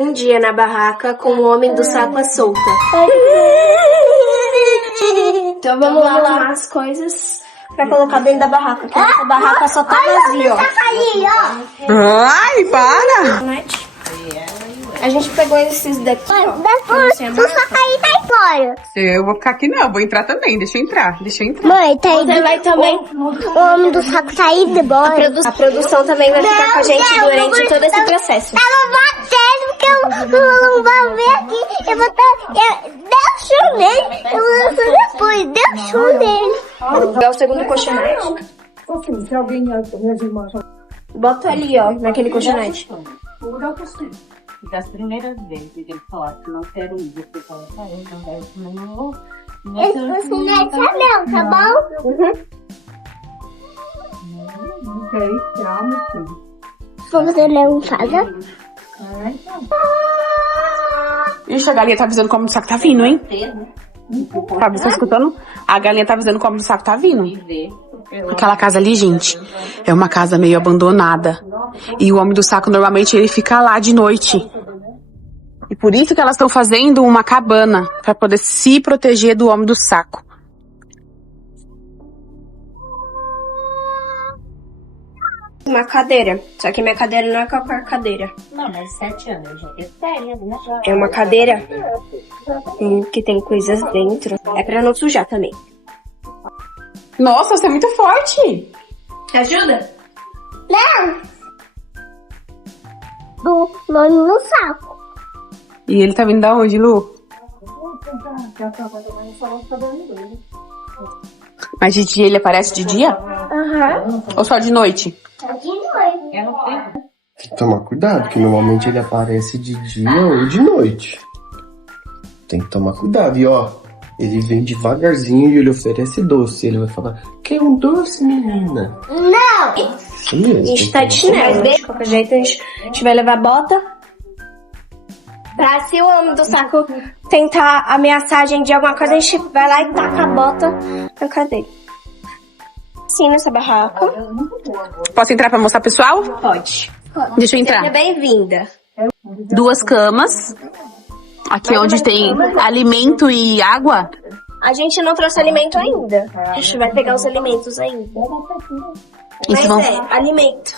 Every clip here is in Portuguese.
Um dia na barraca com o homem do saco à solta. Então vamos lá arrumar as coisas pra colocar dentro da barraca. Porque essa barraca só tá vazia, ó. Ai, para! A gente pegou esses daqui, ó. Tu só cair e tá fora. Eu vou ficar aqui não, eu vou entrar também. Deixa eu entrar. Mãe, tá aí. Você vai também. O homem do saco tá aí de bola. A produção também vai ficar com a gente durante todo esse processo. Ela vai sério, porque eu não vou ver aqui. Eu vou dar. Deu show nele. Eu vou lançar depois. Deu show nele. É o segundo colchonete. Se alguém minhas irmãs. Bota ali, ó, naquele colchonete. Das primeiras vezes ele falou que não quero ir, você fala, eu não quero, não vou. Esse colchonete é meu, tá bom? Vamos ler um fada? Ixi, a galinha tá avisando como o saco tá vindo, hein? Fábio, você tá escutando? A galinha tá avisando como o saco tá vindo. Aquela casa ali, gente, é uma casa meio abandonada. E o homem do saco, normalmente, ele fica lá de noite. E por isso que elas estão fazendo uma cabana, pra poder se proteger do homem do saco. Uma cadeira. Só que minha cadeira não é qualquer cadeira. Não, mas 7 anos já é séria, né? É uma cadeira que tem coisas dentro. É pra não sujar também. Nossa, você é muito forte! Ajuda? Não! Do nome no saco. E ele tá vindo da onde, Lu? Mas de dia ele aparece de dia? Aham. Ou só de noite? Tá de noite. Tem que tomar cuidado, porque normalmente ele aparece de dia ou de noite. Tem que tomar cuidado. E ó, ele vem devagarzinho e ele oferece doce. Ele vai falar, quer um doce, menina? Não! Isso mesmo. A gente tá de chinelo. De qualquer jeito, a gente vai levar bota. Pra se o homem do saco tentar ameaçar a gente de alguma coisa, a gente vai lá e taca a bota na cadeira. Sim, nessa barraca. Posso entrar pra mostrar pessoal? Pode. Deixa eu entrar. Seja bem-vinda. 2 camas. Aqui é onde tem alimento e água. A gente não trouxe alimento ainda. A gente vai pegar os alimentos ainda. Mas alimento.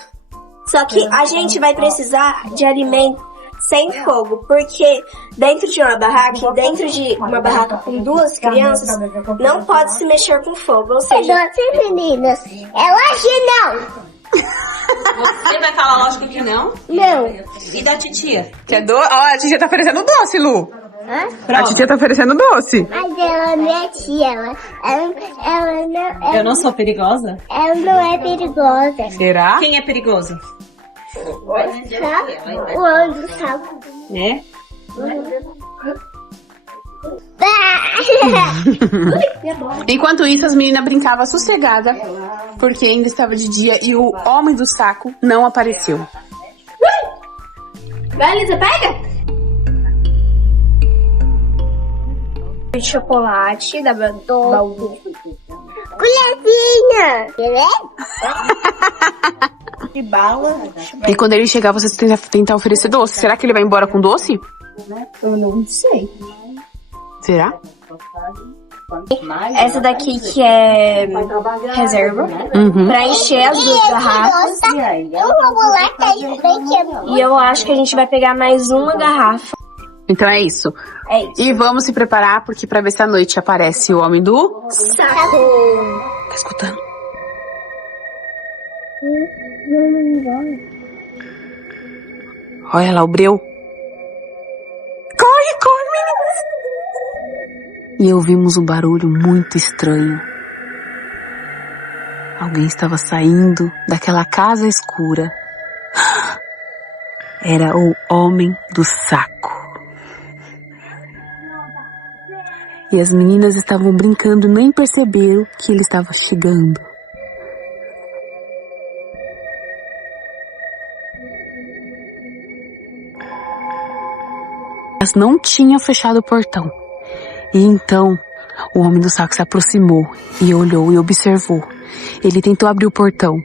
Só que a gente vai precisar de alimento sem fogo, porque dentro de uma barraca, dentro de uma barraca com 2 crianças, não pode se mexer com fogo, ou seja... Doce, meninas. Eu acho que não. Você vai falar lógico que não? Não. E da titia? Que é doce? Ó, a titia tá oferecendo doce, Lu. Hã? A titia tá oferecendo doce. Mas ela não é tia, ela não... Eu não sou perigosa? Ela não é perigosa. Será? Quem é perigoso? Tá? O homem do saco. É? Enquanto isso, as meninas brincavam sossegada, porque ainda estava de dia e o homem do saco não apareceu. Vai, Lisa, pega! De chocolate da Baú. Colherzinha. De bala. E quando ele chegar, vocês tentar oferecer doce. Será que ele vai embora com doce? Eu não sei. Será? Essa daqui que é reserva. Pra encher as 2 garrafas. Eu vou lá, tá isso bem E eu acho que a gente vai pegar mais uma garrafa. Então é isso. É isso. E vamos se preparar, porque pra ver se à noite aparece o homem do... Saco. Tá escutando? Olha lá o breu. Corre, corre, meninas! E ouvimos um barulho muito estranho. Alguém estava saindo daquela casa escura. Era o homem do saco. E as meninas estavam brincando, nem perceberam que ele estava chegando. Mas não tinha fechado o portão. E então, o homem do saco se aproximou e olhou e observou. Ele tentou abrir o portão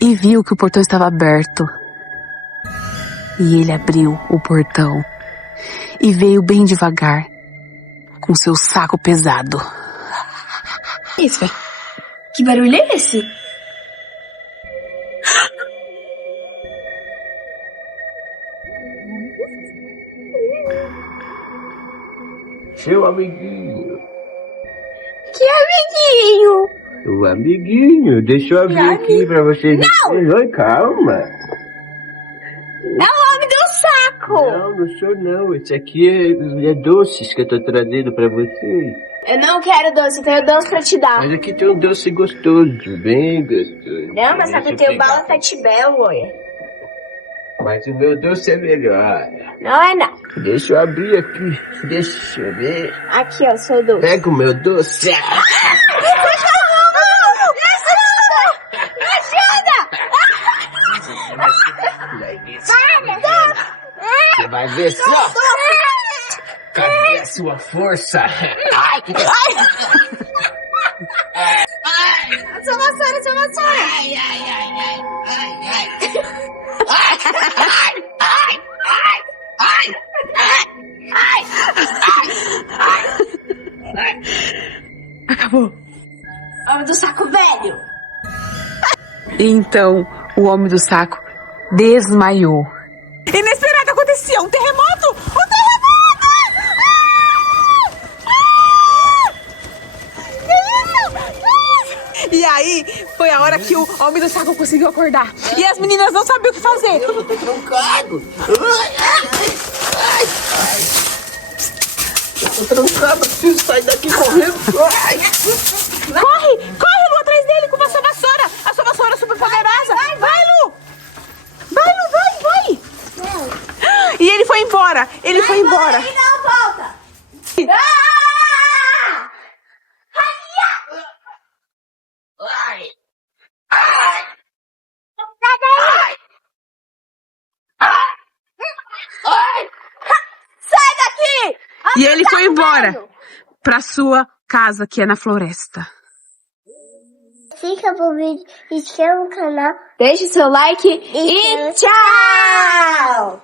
e viu que o portão estava aberto. E ele abriu o portão e veio bem devagar, com seu saco pesado. Isso, velho. Que barulho é esse? Seu amiguinho. Que amiguinho! O amiguinho. Deixa eu abrir aqui pra vocês. Não! Oi, calma. É o homem do saco! Não sou não. Esse aqui é doces que eu tô trazendo pra vocês. Eu não quero doce, eu tenho doce pra te dar. Mas aqui tem um doce gostoso, bem gostoso. Não, mas sabe que eu tenho bala Fatibel, oi. Mas o meu doce é melhor. Não é não. Deixa eu abrir aqui. Deixa eu ver. Aqui, ó, seu doce. Pega o meu doce. Me ajuda! Você vai ver só. Cadê a sua força? Ai! Sua vassoura, sua vassoura! Acabou. Homem do saco velho! Então, o homem do saco desmaiou. Inesperado acontecia, um terremoto! Um terremoto! E aí, foi a hora que o homem do saco conseguiu acordar. E as meninas não sabiam o que fazer. Eu tô trancado. Eu tô trancado, preciso sair daqui correndo. Corre! Corre, Lu, atrás dele com a sua vassoura! A sua vassoura é super poderosa! Vai, Lu! Vai, Lu, vai! E ele foi embora! Ele foi embora! E não volta! Sai daqui! E ele foi embora pra sua casa, que é na floresta. Fica pro vídeo, inscreva no canal. Deixe seu like e tchau!